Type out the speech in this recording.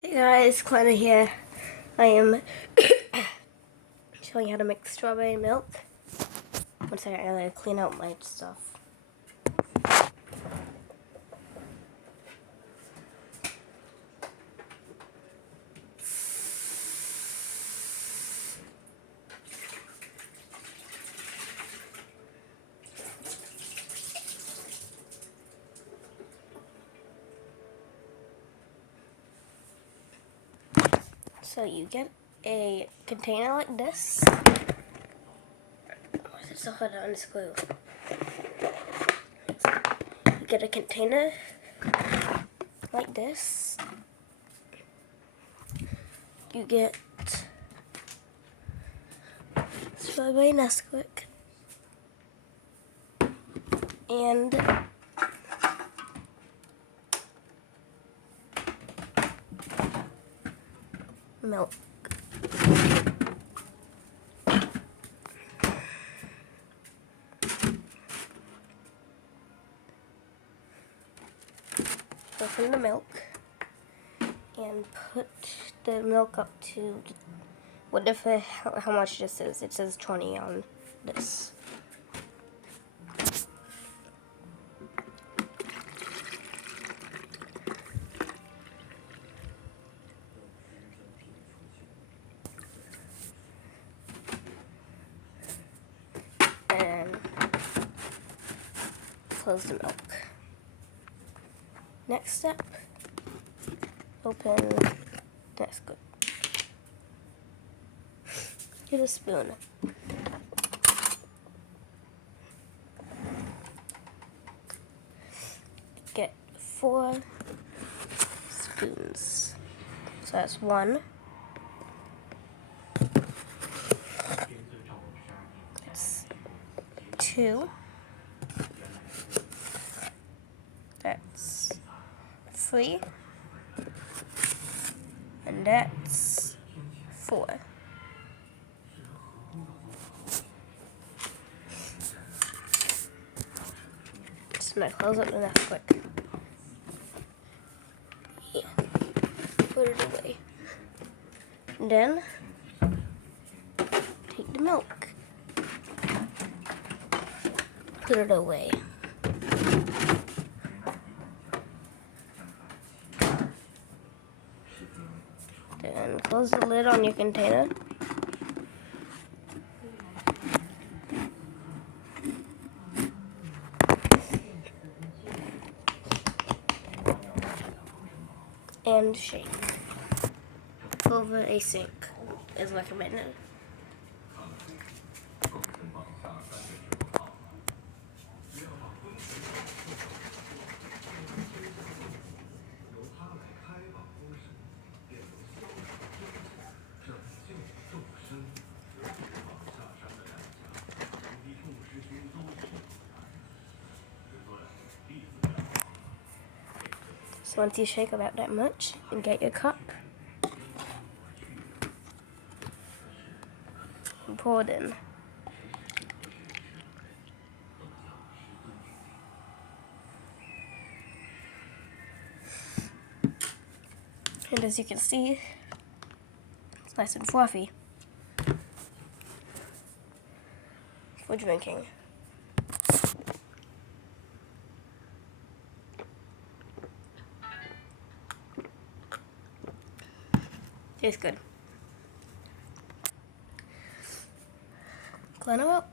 Hey guys, Clara here. I am showing you how to make strawberry milk. One second, I gotta clean out my stuff. So you get a container like this. It's so hard to unscrew. You get a container like this. You get strawberry Nesquik and milk. Open the milk and put the milk up to whatever how much this is. It says 20 on this. And close the milk. Next step, open Nesquik. Get a spoon. Get 4 spoons. So that's 1. That's 2. That's 3. And that's 4. So now close up the Nesquik. Yeah. Put it away. And then take the milk. Put it away. Then close the lid on your container. And shake over a sink is recommended. So once you shake about that much, you get your cup and pour it in. And as you can see, it's nice and fluffy for drinking. Tastes good. Clean them up.